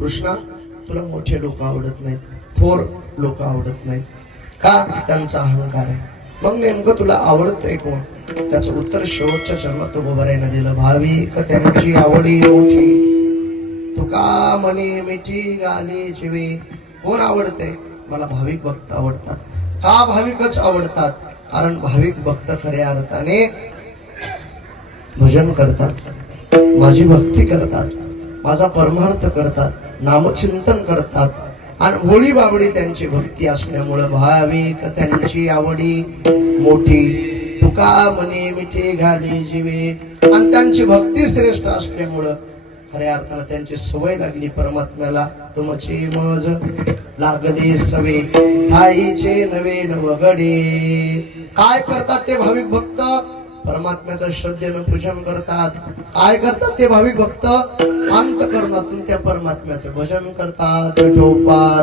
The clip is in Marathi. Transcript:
कृष्णा तुला मोठे लोक आवडत नाहीत, थोर लोक आवडत नाहीत का? त्यांचा अहंकार आहे. मग नेमकं तुला आवडतंय कोण? त्याचं उत्तर शेवटच्या जन्मात उभारायला दिलं. भाविक त्यांची आवडी मोठी, तुका म्हणे मिठी गाली जीवे. कोण आवडते? मला भाविक भक्त आवडतात. का भाविकच आवडतात? कारण भाविक भक्त खऱ्या अर्थाने भजन करतात, माझी भक्ती करतात, माझा परमार्थ करतात, नामचिंतन करतात आणि भोळी बाबडी त्यांची भक्ती असल्यामुळं भाविक त्यांची आवडी मोठी, तुका म्हणे मिठी घाली जीवे. आणि त्यांची भक्ती श्रेष्ठ असल्यामुळं खऱ्या अर्थानं त्यांची सवय लागली परमात्म्याला. तुमची मज लागली सवे ठाईचे नवे नवगडे. काय करतात ते भाविक भक्त? परमात्म्याचं श्रद्धेनं पूजन करतात. काय करतात ते भाविक भक्त? अंतःकरणातून त्या परमात्म्याचं भजन करतात. विठोबा